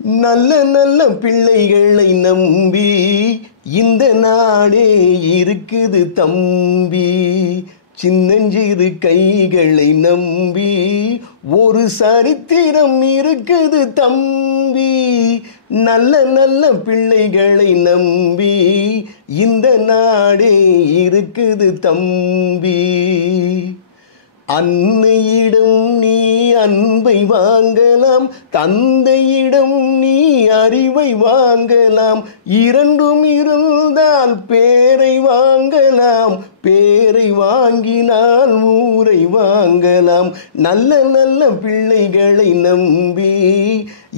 நல்ல நல்ல பிள்ளைகளை நம்பி இந்த நாடே இருக்குது தம்பி. சின்னஞ்சிறு கைகளை நம்பி ஒரு சரித்திரம் இருக்குது தம்பி. நல்ல நல்ல பிள்ளைகளை நம்பி இந்த நாடே இருக்குது தம்பி. அன்னையிடம் நீ அன்பை வாங்கலாம், தந்தையிடம் நீ அறிவை வாங்கலாம். இரண்டும் இருந்தால் பேரை வாங்கலாம், பேரை வாங்கினால் ஊரை வாங்கலாம். நல்ல நல்ல பிள்ளைகளை நம்பி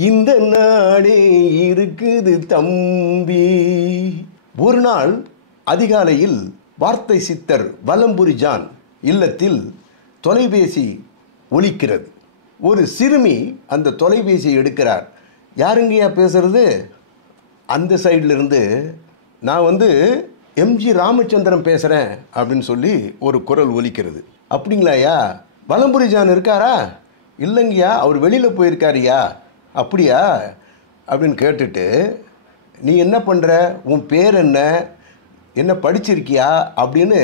இந்த நாடே இருக்குது தம்பி. ஒரு நாள் அதிகாலையில் வார்த்தை சித்தர் வலம்புரி ஜான் இல்லத்தில் தொலைபேசி ஒலிக்கிறது. ஒரு சிறுமி அந்த தொலைபேசியை எடுக்கிறார். யாருங்கய்யா பேசுறது? அந்த சைடில் இருந்து நான் எம்ஜி ராமச்சந்திரன் பேசுகிறேன் அப்படின்னு சொல்லி ஒரு குரல் ஒலிக்கிறது. அப்படிங்களாயா? வலம்புரி ஜான் இருக்காரா? இல்லைங்கய்யா, அவர் வெளியில் போயிருக்காருயா. அப்படியா அப்படின்னு கேட்டுட்டு, நீ என்ன பண்ணுற, உன் பேர் என்ன, என்ன படிச்சிருக்கியா அப்படின்னு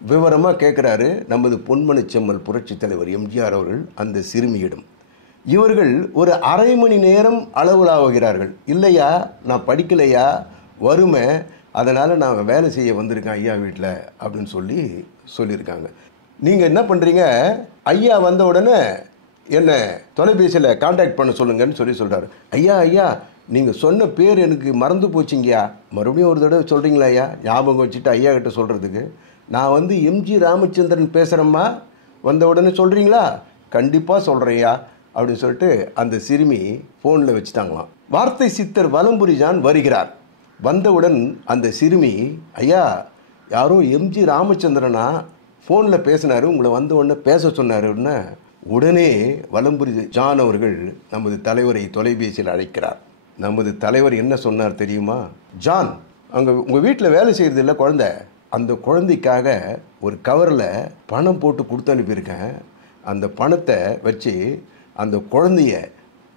விவரமாக கேட்குறாரு நமது பொன்மனச்செம்மல் புரட்சி தலைவர் எம்ஜிஆர் அவர்கள் அந்த சிறுமியிடம். இவர்கள் ஒரு அரை மணி நேரம் அளவுலாவுகிறார்கள். இல்லையா, நான் படிக்கலையா, வறுமை, அதனால் நான் வேலை செய்ய வந்திருக்கேன் ஐயா வீட்டில் அப்படின்னு சொல்லியிருக்காங்க. நீங்கள் என்ன பண்ணுறீங்க, ஐயா வந்த உடனே என்னை தொலைபேசியில் கான்டாக்ட் பண்ண சொல்லுங்கன்னு சொல்கிறாரு. ஐயா நீங்கள் சொன்ன பேர் எனக்கு மறந்து போச்சிங்கய்யா, மறுபடியும் ஒரு தடவை சொல்கிறீங்களா ஐயா, ஞாபகம் வச்சுட்டு ஐயா கிட்ட சொல்கிறதுக்கு. நான் எம்ஜி ராமச்சந்திரன் பேசுகிறேம்மா, வந்த உடனே சொல்கிறீங்களா? கண்டிப்பாக சொல்கிறேயா அப்படின்னு சொல்லிட்டு அந்த சிறுமி ஃபோனில் வச்சுட்டாங்களாம். வார்த்தை சித்தர் வலம்புரி ஜான் வருகிறார். வந்தவுடன் அந்த சிறுமி, ஐயா யாரோ எம்ஜி ராமச்சந்திரனா ஃபோனில் பேசினார், உங்களை வந்த உடனே பேச சொன்னாருன்னு உடனே வலம்புரி ஜான் அவர்கள் நமது தலைவரை தொலைபேசியில் அழைக்கிறார். நமது தலைவர் என்ன சொன்னார் தெரியுமா? ஜான், அங்கே உங்கள் வீட்டில் வேலை செய்கிறது இல்லை குழந்தை, அந்த குழந்தைக்காக ஒரு கவரில் பணம் போட்டு கொடுத்து அனுப்பியிருக்கேன். அந்த பணத்தை வச்சு அந்த குழந்தைய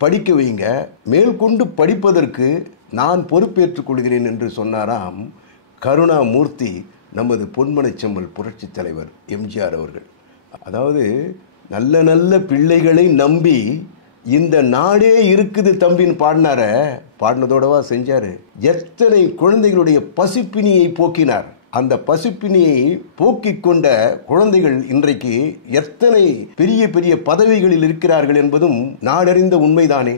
படிக்க வைங்க, மேற்கொண்டு படிப்பதற்கு நான் பொறுப்பேற்றுக் கொள்கிறேன் என்று சொன்னாராம் கருணாமூர்த்தி நமது பொன்மனச்செம்மல் புரட்சி தலைவர் எம்ஜிஆர் அவர்கள். அதாவது நல்ல நல்ல பிள்ளைகளை நம்பி இந்த நாடே இருக்குது தம்பின்னு பாடினதோடவா செஞ்சார். எத்தனை குழந்தைகளுடைய பசிப்பினியை போக்கினார். அந்த பசிப்பினியை போக்கிக் கொண்ட குழந்தைகள் இன்றைக்கு எத்தனை பெரிய பெரிய பதவிகளில் இருக்கிறார்கள் என்பதும் நாடறிந்த உண்மைதானே.